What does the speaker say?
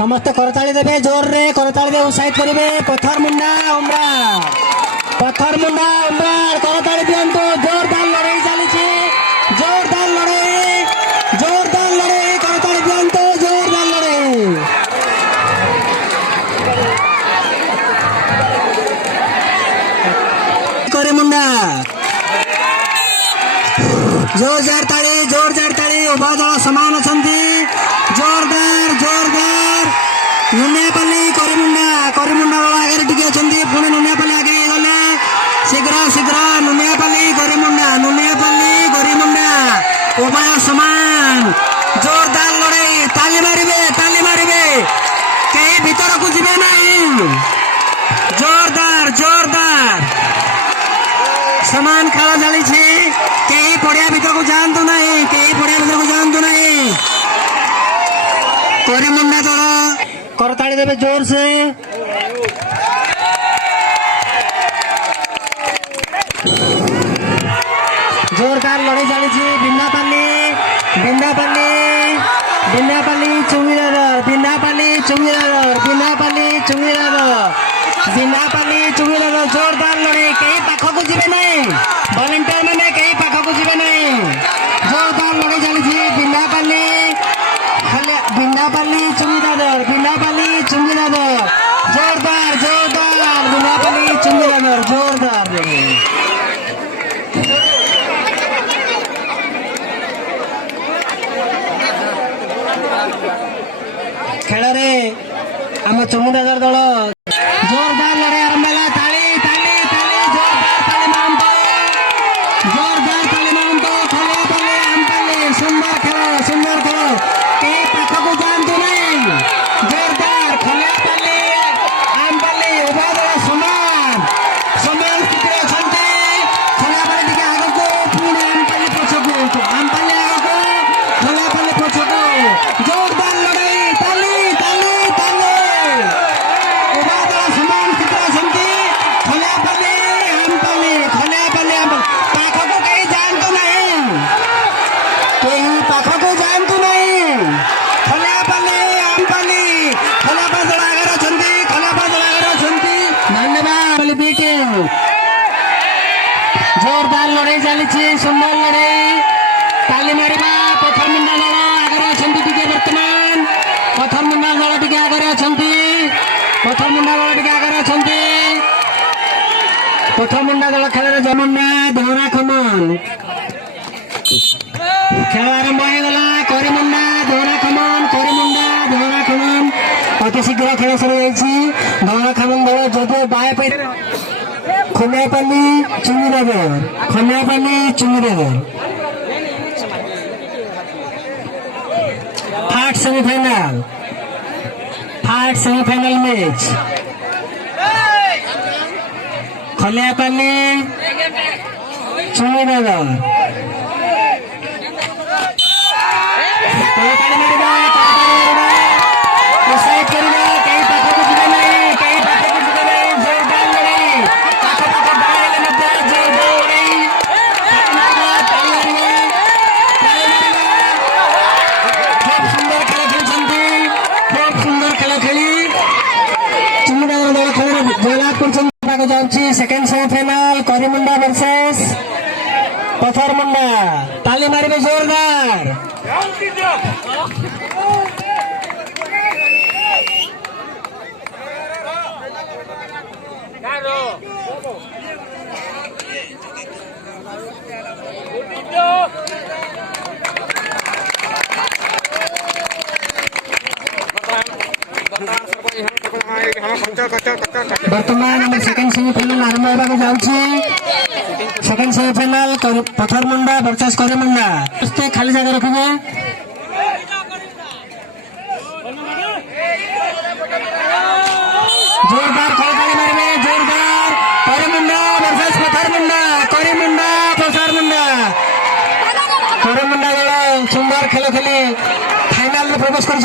समस्ते करताली देवे जोर रे करताली दे उत्साहित करेंगे। पत्थर मुंडा उम्रार करताली दिंतु। जोरदार लड़ाई चली जोरदार लड़ाई करताली दिंतु। जोरदार लड़ाई करे मुंडा जोरदार ताली उभा दल समान अच्छा जोरदार नुनियापल्ली करीमुंडा दल आगे टिके पुणी नुनियापल्ली आगे गले शीघ्र नुनियापल्ली करीमुंडा उभय समान जोरदार लड़ाई ताली मारे कहीं भीतर को जीवे नहीं। जोरदार समान खेल चली कहीं पड़िया भीतर को जातु नहीं करीमुंडा दल करताली देवे जोर से। जोरदार लड़ाई चली बिन्नापल्ली चुंगीदार जोरदार लड़ाई कहीं पाखक जीवे नहीं। वॉलंटियर मैंने कहीं पाखक जीवे नहीं। जोरदार लड़ाई चली बिन्नापल्ली चुंगीदार जोरदार बिन्नापल्ली चुंगीदार जोरदार खेल रे आम चुंगीदार दल जोरदार लड़ाई आरंभ है। ताली जोरदार ताली मारंतो खलियापल्ली आमपल्ली सुंदर खेल कहीं पाखक जातु नहीं। जोरदार खलियापल्ली आमपल्ली उभय दल समान स्थिति अच्छा खलियापल्ली टिके आगको पुणी आमपल्ली पछकू खलियापल्ली पछकू जोरदार लड़ाई ताली उभय दल समान स्थिति अच्छा खलियापल्ली आमपल्ली पाखक कहीं जातु नहीं खलियापल्ली आमपल्ली दल आगे धन्यवाद। जोरदार लड़ाई चली सुंदर लड़ाई ताली मारिबा। पत्थर मुंडा दल आगे बर्तमान पत्थर मुंडा दल टे आगे पत्थर मुंडा दल खेल जमुना धरा खमन खेल आरंभ होगला। करीमुंडा धरा खमन अति शीघ्र खेल सरी धरा खमन दल जब बाय पे खलियापल्ली चुंगीदार फाट सेमीफाइनल मैच खलियापल्ली चुंगीदार second semifinal Karimunda versus Patthar Munda ताली मारे जोरदार। बर्तमान सेकेंड सेमीफाइनल आरंभ होगा जाऊँगी। सेकेंड सेमीफाइनल पत्थर मुंडा वर्सेस करीमुंडा खाली जगह रखिए। जोरदार खड़ताली मारे जोरदार करीमुंडा वर्सेस पत्थर मुंडा करीमुंडा दल सुंदर खेल खेली फाइनाल में प्रवेश कर